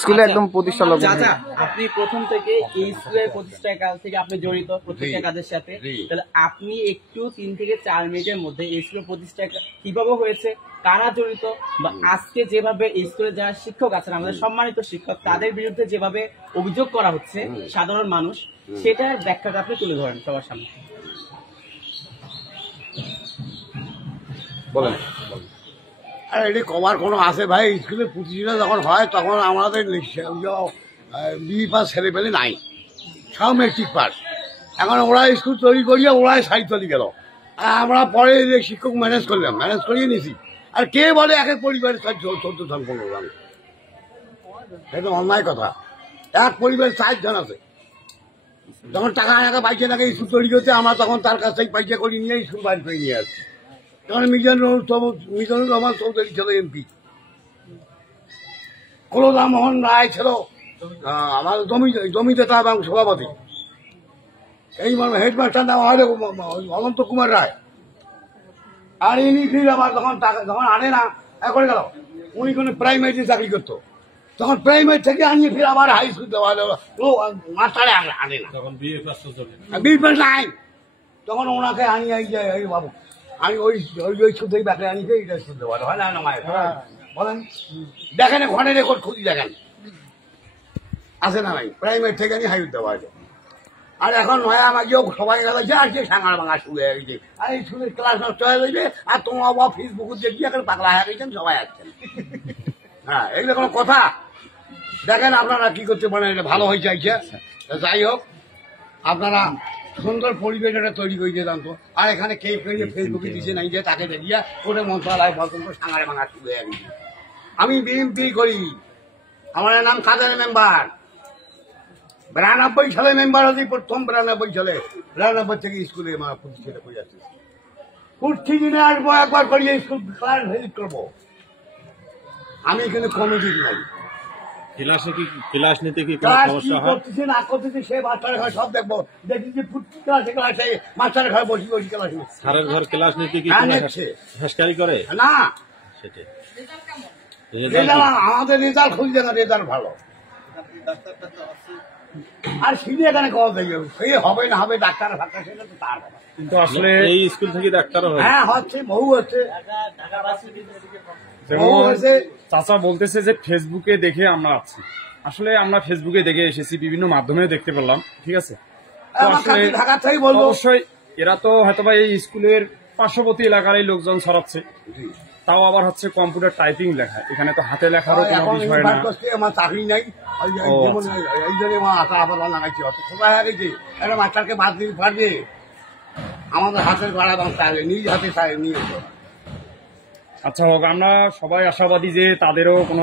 স্কুলে একদম প্রতিষ্ঠা লগ্ন। চাচা, আপনি প্রথম থেকে এই স্কুলের প্রতিষ্ঠার কাল থেকে আপনি জড়িত প্রত্যেকটা কাজের সাথে, তাহলে আপনি একটু 3 থেকে 4 মিনিটের মধ্যে এই স্কুলের প্রতিষ্ঠা কিভাবে হয়েছে, কারা জড়িত, বা আজকে যেভাবে এই স্কুলে যারা শিক্ষক আছেন, আমাদের সম্মানিত শিক্ষক, তাদের বিরুদ্ধে যেভাবে অভিযোগ করা হচ্ছে সাধারণ মানুষ, সেটার ব্যাখ্যাটা আপনি তুলে ধরেন সবার সামনে। বলেন। এটি কমার কোনো আছে ভাই? স্কুলের প্রতিযোগিতা যখন হয় তখন আমাদের বি পাস ছেলে পেলে নাই, সব মেট্রিক পাস। এখন ওরা স্কুল তৈরি করিয়ে ওরাই সাইড চলে গেল, আর আমরা পরে শিক্ষক ম্যানেজ করলাম, ম্যানেজ করিয়ে নিছি। আর কে বলে এক এক পরিবারের 14 জন 15 জন? এটা অন্যায় কথা। এক পরিবারের 4 জন আছে। যখন টাকা পাইছে টাকা স্কুল তৈরি করতে, আমরা তখন তার কাছ থেকে পয়সা করে নিয়ে স্কুল বাইর করে নিয়ে আসছি। তখন মিজানুর রহমান চৌধুরী ছিল এমপি, কলদা মোহন রায় ছিল আমার জমিদাতা এবং সভাপতি। এই হেডমাস্টার নাম হয় অনন্ত কুমার রায়। আর ইনি ফির আবার যখন আনে না করে গেল, উনি কোনো প্রাইমারিতে চাকরি করতো, তখন প্রাইমারি থেকে আনিয়ে ফির আবার হাই স্কুল দেওয়া মাস্টারে আনে না, বিয়ে পাস নাই। তখন ওনাকে আনিয়ে এই বাবু আমি ওই স্কুল থেকে ব্যাকে আনি এইটা স্কুল দেওয়া হয় না বলেন। দেখেন ঘরে রেকর্ড খুঁজি দেখেন, আছে না নাই? প্রাইমারি থেকে আনি হাইট দেওয়া আছে। আর এখন নয়া মাঝেও সবাই গেল যে আর কি সাঙার ভাঙা শুরু হয়ে গেছে, আর এই স্কুলের ক্লাস নষ্ট হয়ে গেছে, আর তোমার বাবা ফেসবুকে দেখি এখন পাগলা হয়ে গেছেন, সবাই আসছেন। হ্যাঁ, এগুলো কোনো কথা? দেখেন আপনারা কি করতে পারেন, এটা ভালো হয়ে চাইছে। যাই হোক, আপনারা সুন্দর পরিবেশ এটা তৈরি করে দিয়ে জানতো। আর এখানে কে ফেসবুকে দিচ্ছে নাই যে তাকে দেখিয়া ওটা মন্ত্রণালয় পর্যন্ত সাঙারে ভাঙা শুরু হয়ে গেছে। আমি বিএনপি করি, আমার নাম কাদের মেম্বার, 92 সালে মেম্বার হচ্ছি, প্রথম 92 সালে, 92 থেকে স্কুলে প্রতিষ্ঠা করে যাচ্ছে। প্রতিদিনে আসবো, একবার করিয়ে স্কুল ক্লাস ভিজিট করবো। আমি এখানে কমিটি নাই। ক্লাস নিতে কি কোনো সমস্যা হয়? না করতেছি, সে মাস্টারের ঘর সব দেখবো, দেখি যে ক্লাসে মাস্টারের ঘর বসি ক্লাস নিচ্ছে। স্যারের ঘর ক্লাস নিতে কি হাসকারি করে না? সেটাই আমাদের রেজাল্ট খুঁজছে না, রেজাল্ট ভালো। আর সিধে এখানে কল দেখবে, সে হবে না হবে ডাক্তার ফাক্তার, সেটা তো তার কথা। কিন্তু আসলে এই স্কুল থেকে ডাক্তারও হয়। হ্যাঁ, হচ্ছে, বহু হচ্ছে। চাচা বলতেছে যে ফেসবুকে দেখে আমরা আছি, আসলে আমরা ফেসবুকে দেখে এসেছি, বিভিন্ন মাধ্যমে দেখতে পেলাম, ঠিক আছে। অবশ্যই এরা তো হয়তোবা এই স্কুলের পার্শ্ববর্তী এলাকার এই লোকজন ছড়াচ্ছে, তাও আবার হচ্ছে কম্পিউটার টাইপিং লেখা, এখানে তো হাতে লেখারও কোনো বিষয় না। আমার চাকরি নাই, এই জন্য আমার আশা আপাতত লাগাইছে, অত সবাই হয়ে গেছে। একটা মাস্টারকে বাদ দিয়ে আমাদের হাতের গড়া বাংলা নিজ হাতে নিয়ে। আচ্ছা হোক, আমরা সবাই আশাবাদী যে তাদেরও কোনো